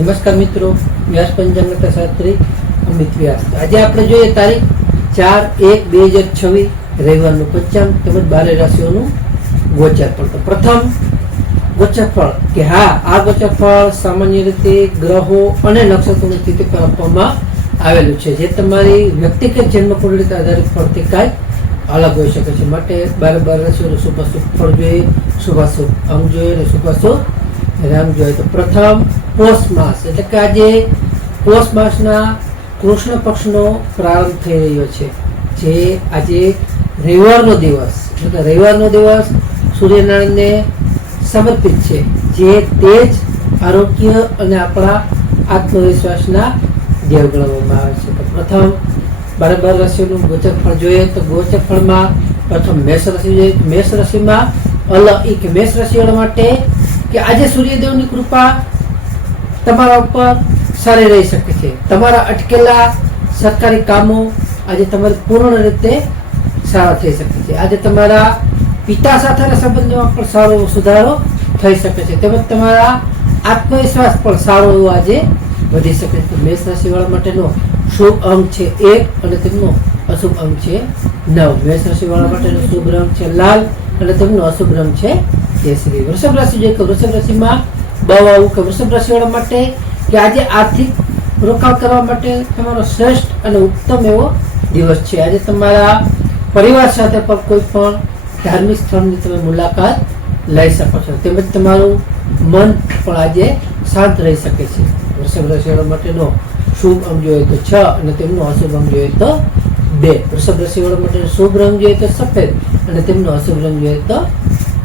નમસ્કાર મિત્રો, વ્યાસ પંચાંગ શાસ્ત્રી અમિત વ્યાસ. આજે આપણે જોઈએ તારીખ 4/1/2026 રવિવારનું પંચાંગ તેમજ 12 રાશિઓનું ગોચરફળ. તો પ્રથમ ગોચરફળ કે આ ગોચરફળ સામાન્ય રીતે ગ્રહો અને નક્ષત્રોની સ્થિતિ પર આપવામાં આવેલું છે, જે તમારી વ્યક્તિગત જન્મ કુંડળી આધારિત ફળથી કાંઈ અલગ હોઈ શકે છે. માટે 12 રાશિઓનું શુભાશુભ ફળ જોઈએ, શુભાશુભ અંગ જોઈએ અને શુભાશુભ રામ જોઈએ. તો પ્રથમ પોષ માસ, એટલે કે આજે પોષ માસના કૃષ્ણ પક્ષનો પ્રારંભ થઈ રહ્યો છે, જે આજે રવિવારનો દિવસ, એટલે કે રવિવારનો દિવસ સૂર્યનારાયણને સમર્પિત છે, જે તેજ, આરોગ્ય અને આપણા આત્મવિશ્વાસના દેવ ગણવામાં આવે છે. તો પ્રથમ 12 રાશિઓનું ગોચરફળ જોઈએ. તો ગોચરફળમાં પ્રથમ મેષ રાશિ જોઈએ. મેષ રાશિમાં અલૌકિક મેષ રાશિવાળા માટે કે આજે સૂર્યદેવની કૃપા તમારા ઉપર સારી રહી શકે છે. તમારા અટકેલા સરકારી કામો આજે તમારે પૂર્ણ રીતે સારા થઈ શકે છે. આજે તમારા પિતા સાથેના સંબંધોમાં પણ સારો એવો સુધારો થઈ શકે છે, તેમજ તમારા આત્મવિશ્વાસ પણ સારો એવો આજે વધી શકે છે. મેષ રાશિવાળા માટેનો શુભ અંક છે 1 અને તેમનો અશુભ અંક છે 9. મેષ રાશિવાળા માટેનો શુભ રંગ છે લાલ અને તેમનો અશુભ રંગ છે કેસરી. વૃષભ રાશિ જોઈએ કે વૃષભ રાશિમાં બવાવું કે વૃષભ રાશિવાળા માટે કે આજે આર્થિક રોકાણ કરવા માટે તમારો શ્રેષ્ઠ અને ઉત્તમ એવો દિવસ છે. આજે તમારા પરિવાર સાથે પણ કોઈ પણ ધાર્મિક સ્થળની તમે મુલાકાત લઈ શકો છો, તેમજ તમારું મન પણ આજે શાંત રહી શકે છે. વૃષભ રાશિવાળા માટેનો શુભ અંક જોઈએ તો 6 અને તેમનો અશુભ અંક જોઈએ તો 2. વૃષભ રાશિવાળા માટેનો શુભ રંગ જોઈએ તો સફેદ અને તેમનો અશુભ રંગ જોઈએ તો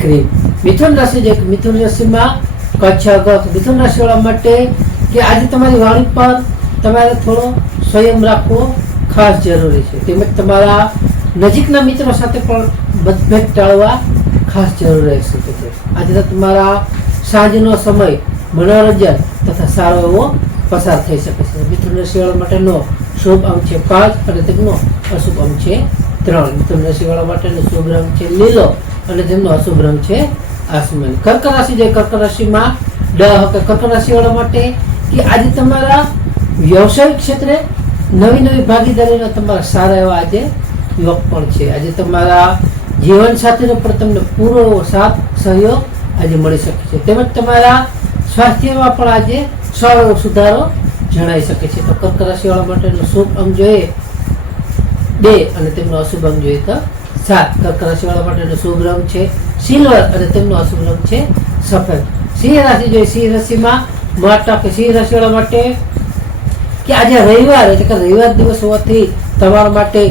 ક્રીમ. મિથુન રાશિ જોઈએ કે મિથુન રાશિમાં કચ્છ અગત. મિથુન રાશિવાળા માટે કે આજે તમારી વાણી પર તમારે થોડો સંયમ રાખવો ખાસ જરૂરી છે, તેમજ તમારા નજીકના મિત્રો સાથે પણ મતભેદ ટાળવા ખાસ જરૂર રહી શકે છે. આજે તમારા સાંજનો સમય મનોરંજન તથા સારો એવો પસાર થઈ શકે છે. મિથુન રાશિવાળા માટેનો શુભ અંક છે 5 અને તેમનો અશુભ અંક છે 3. મિથુન રાશિવાળા માટેનો શુભ રંગ છે લીલો અને તેમનો અશુભ રંગ છે આસમાની. કર્ક રાશિ જે કર્ક રાશિમાં કર્ક રાશિવાળા માટે કે આજે તમારા વ્યવસાયિક ક્ષેત્રે નવી ભાગીદારીના તમારા સારા એવા આજે યોગ પણ છે. આજે તમારા જીવન સાથીનો પણ તમને પૂરો એવો સાથ સહયોગ આજે મળી શકે છે, તેમજ તમારા સ્વાસ્થ્યમાં પણ આજે સારો એવો સુધારો જણાઈ શકે છે. તો કર્ક રાશિવાળા માટેનો શુભ અંક જોઈએ 2 અને તેમનો અશુભ અંક જોઈએ તો 7. કર્ક રાશિવાળા માટેનો શુભ રંગ છે સિલ્વર અને તેમનો અશુભ રંગ છે સફેદ. સિંહ રાશિ જોઈએ. સિંહ રાશિમાં માતા કે સિંહ રાશિવાળા માટે કે આજે રવિવાર, એટલે કે રવિવાર દિવસ હોવાથી તમારા માટે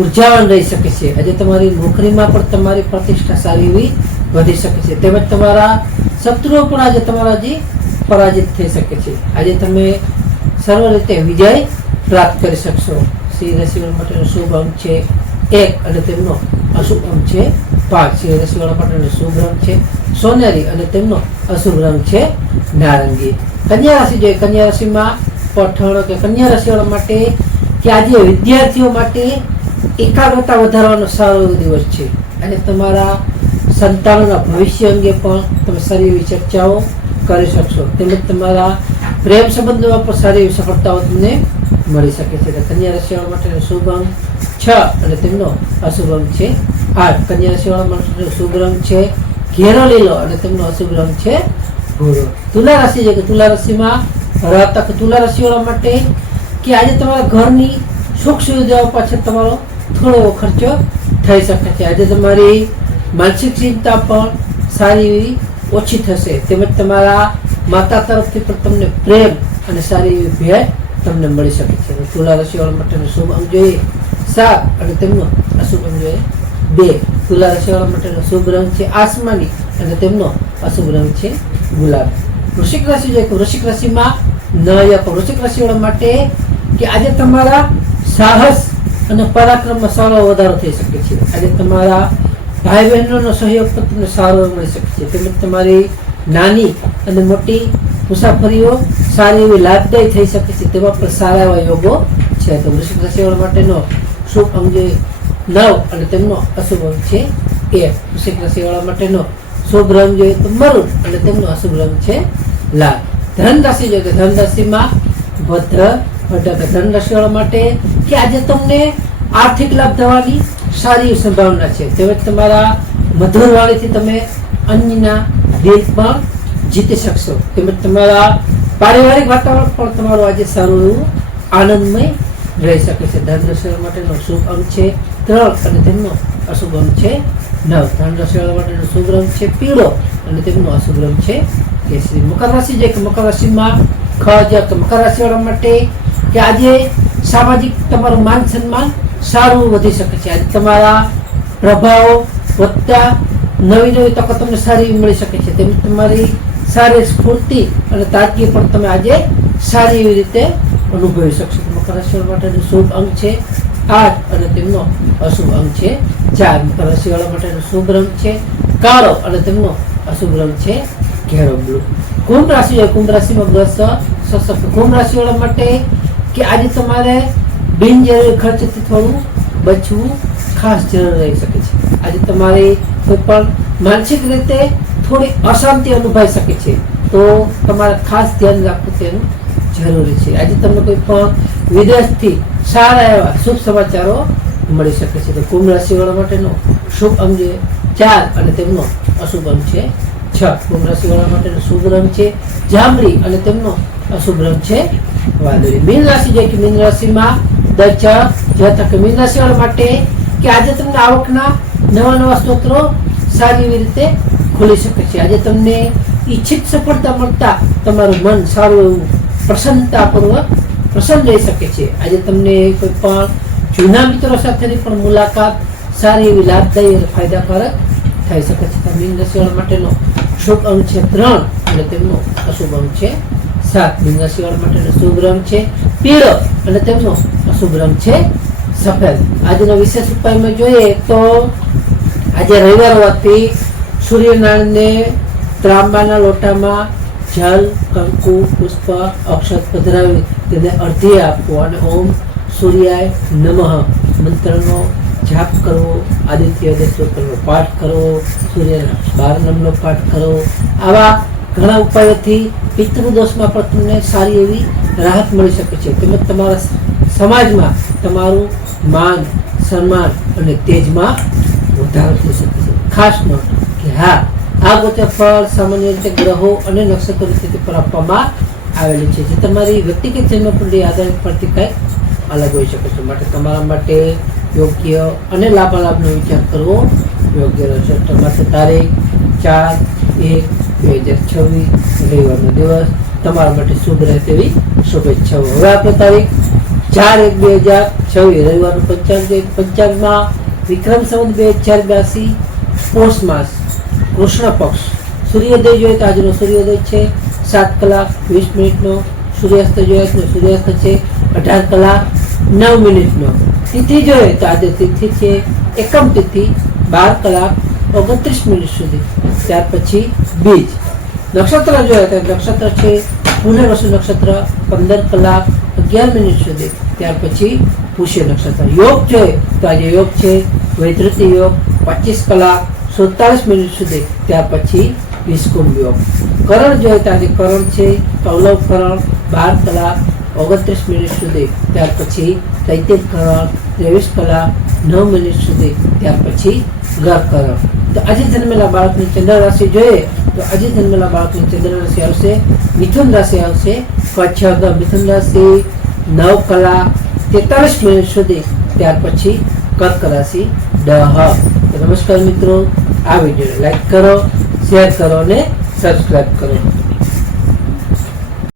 ઉર્જાવાન રહી શકે છે. આજે તમારી નોકરીમાં પણ તમારી પ્રતિષ્ઠા સારી એવી વધી શકે છે, તેમજ તમારા શત્રુઓ પણ આજે તમારાથી પરાજિત થઈ શકે છે. આજે તમે સર્વ રીતે વિજય પ્રાપ્ત કરી શકશો. સિંહ રાશિવાળા માટેનો શુભ અંક છે 1 અને તેમનો અશુભ અંક છે 5. સિંહ રાશિવાળા માટેનો શુભ રંગ છે સોનેરી અને તેમનો અશુભ રંગ છે નારંગી. કન્યા રાશિ જોઈએ. કન્યા રાશિમાં પઠણ કે કન્યા રાશિવાળા માટે કે આજે વિદ્યાર્થીઓ માટે એકાગ્રતા વધારવાનો સારો એવો દિવસ છે. અને તમારા સંતાનોના ભવિષ્ય અંગે પણ તમે સારી એવી ચર્ચાઓ કરી શકશો, તેમજ તમારા પ્રેમ સંબંધોમાં પણ સારી એવી સફળતાઓ તમને મળી શકે છે. કન્યા રાશિવાળા માટેનો શુભ અંક 6 અને તેમનો અશુભ અંક છે 8. કન્યા રાશિવાળા માટેનો શુભ રંગ છે ઘેરો લીલો અને તેમનો અશુભ રંગ છે ભૂરો. તુલા રાશિ છે કે તુલા રાશિમાં રહેતા તુલા રાશિવાળા માટે કે આજે તમારા ઘરની સુખ સુવિધાઓ પાછળ તમારો થોડો એવો ખર્ચો થઈ શકે છે. આજે તમારી માનસિક ચિંતા પણ સારી એવી ઓછી થશે, તેમજ તમારા માતા તરફથી પણ તમને પ્રેમ અને સારી એવી ભેટ તમને મળી શકે છે. તુલા રાશિવાળા માટેનો શુભ અંક જોઈએ 7 અને તેમનો અશુભ અંક જોઈએ 2. તુલા રાશિવાળા માટેનો શુભ રંગ છે આસમાની અને તેમનો અશુભ રંગ છે ગુલાબ. વૃશ્ચિક રાશિ જોઈએ. વૃશ્ચિક રાશિમાં નાયક. વૃશ્ચિક રાશિવાળા માટે કે આજે તમારા સાહસ અને પરાક્રમમાં સારો વધારો થઈ શકે છે. આજે તમારા ભાઈ બહેનોનો સહયોગ પણ તમને સારો મળી શકે છે, તેમજ તમારી નાની અને મોટી મુસાફરીઓ સારી એવી લાભદાયી થઈ શકે છે, તેમાં પણ સારા એવા યોગો છે. તો વૃશ્ચિક રાશિવાળા માટેનો શુભ અંક 9 અને તેમનો અશુભ અંક છે 1. વૃશ્ચિક રાશિવાળા માટેનો શુભ રંગ જોઈએ તો મરૂન અને તેમનો અશુભ રંગ છે લાલ. ધન રાશિ જોઈએ તો ધન રાશિમાં ભદ્ર ભટ્ટ ધન રાશિવાળા માટે કે આજે તમને આર્થિક લાભ થવાની સારી સંભાવના છે. તેમજ તમારા મધુર વાણીથી તમે અન્યના દિલ પણ જીતી શકશો. તેમજ તમારા પારિવારિક વાતાવરણ પણ તમારું આજે સારું એવું આનંદમય રહી શકે છે. ધન રાશિવાળા માટેનો શુભ અંક છે 3 અને તેમનો અશુભ અંક છે 9. ધન રાશિવાળા માટેનો શુભ રંગ છે પીળો અને તેમનો અશુભ રંગ છે કેસરી. મકર રાશિ જે કે મકર રાશિમાં મકર રાશિવાળા માટે કે આજે સામાજિક તમારું માન સન્માન સારું વધી શકે છે. આજે તમારા પ્રભાવો વધતા નવી તકો તમને સારી મળી શકે છે. તેમજ તમારી સારી સ્ફૂર્તિ અને તાજગી પણ તમે આજે સારી એવી રીતે અનુભવી શકશો. મકર રાશિવાળા માટેનો શુભ અંક છે 8 અને તેમનો અશુભ અંક છે 4. મકર રાશિવાળા માટેનો શુભ રંગ છે કાળો અને તેમનો અશુભ રંગ છે ઘેરો બ્લુ. કુંભ રાશિ કુંભ રાશિમાં કુંભ રાશિવાળા માટે કે આજે તમારે બિનજરૂરી ખર્ચથી થોડું બચવું ખાસ જરૂર રહી શકે છે. આજે તમારી કોઈ પણ માનસિક રીતે થોડી અશાંતિ અનુભવાઈ શકે છે, તો તમારે ખાસ ધ્યાન રાખવું તેનું જરૂરી છે. આજે તમને કોઈ પણ વિદેશથી સારા એવા શુભ સમાચારો મળી શકે છે. તો કુંભ રાશિવાળા માટેનો શુભ અંક છે 4 અને તેમનો અશુભ અંક છે 6. કુંભ રાશિવાળા માટેનો શુભ રંગ છે જાંબલી અને તેમનો અશુભ રંગ છે વાદળી. મીન રાશિ જે કે મીન રાશિમાં મીન રાશિવાળા માટે કે આજે તમને આવકના નવા સ્ત્રોતો સારી એવી રીતે ખુલી શકે છે. આજે તમને ઈચ્છિત સફળતા મળતા તમારું મન સારું એવું પ્રસન્નતાપૂર્વક પ્રસન્ન રહી શકે છે. આજે તમને કોઈ પણ જૂના મિત્રો સાથેની પણ મુલાકાત સારી એવી લાભદાયી અને ફાયદાકારક થઈ શકે છે. મીન રાશિવાળા માટેનો શુભ અંક છે 3 અને તેમનો અશુભ અંક છે 7. મીન રાશિવાળા માટેનો શુભ રંગ છે પીળો અને તેમનો અશુભ રંગ છે સફેદ. આજનો વિશેષ ઉપાયમાં જોઈએ તો આજે રવિવાર હોવાથી સૂર્યનારાયણને ત્રાંબાના લોટામાં જલ, કંકુ, પુષ્પ, અક્ષત પધરાવી તેને અર્ધ્ય આપવો અને ઓમ સૂર્યાય નમઃ મંત્રનો જાપ કરવો, આદિત્ય સ્તોત્રનો પાઠ કરવો, સૂર્યના 12 નામનો પાઠ કરવો. આવા ઘણા ઉપાયોથી પિતૃદોષમાં પણ તમને સારી એવી રાહત મળી શકે છે. તેમજ તમારા સમાજમાં તમારું માન સન્માન અને તેજમાં વધારો થઈ શકે છે. ખાસ નોંધ કે હા, આ ગોચર ફળ સામાન્ય રીતે ગ્રહો અને નક્ષત્રો સ્થિતિ પર આપવામાં આવેલી છે, જે તમારી વ્યક્તિગત જન્મકુંડળી આધારિત પરથી કંઈક અલગ હોઈ શકે છે. માટે તમારા માટે યોગ્ય અને લાભાલાભનો વિચાર કરવો યોગ્ય રહેશે. માટે તારીખ 4/1/2026 રવિવારનો દિવસ તમારા માટે શુભ રહે તેવી શુભેચ્છાઓ. હવે આપણે તારીખ 4/1/2026 રવિવારનું પંચાંગમાં વિક્રમ સંવત 2082 પોષ માસ કૃષ્ણ પક્ષ સૂર્યોદય જોઈએ તો આજનો સૂર્યોદય છે 7:20 સૂર્યાસ્ત જોઈએ તો સૂર્યાસ્ત છે 18:09. તિથિ જોઈએ તો આજે તિથિ છે એકમ તિથિ 12:29 સુધી. ત્યાર પછી બીજ. નક્ષત્ર જોઈએ તો નક્ષત્ર છે પુનર્વસુ નક્ષત્ર 15:11 સુધી. ત્યાર પછી પુષ્ય નક્ષત્ર. યોગ જોઈએ તો આજે યોગ છે વૈધૃતિ યોગ 25:47 સુધી. ત્યાર પછી વિસ્કુંભ યોગ. કરણ જોઈએ તો આજે કરણ છે કૌલવ કરણ 12:29 સુધી. ત્યાર પછી તૈતિલ કરણ 23:09 સુધી. ત્યાર પછી ગર કરણ. તો આજે જન્મેલા બાળકની ચંદ્ર રાશિ જોઈએ તો આજે જન્મેલા બાળકની ચંદ્ર રાશિ આવશે મિથુન રાશિ આવશે. મિથુન રાશિ 9:43 સુધી. ત્યાર પછી કર્ક રાશિ દહ. નમસ્કાર મિત્રો, આ વિડીયોને લાઈક કરો, શેર કરો અને સબસ્ક્રાઇબ કરો.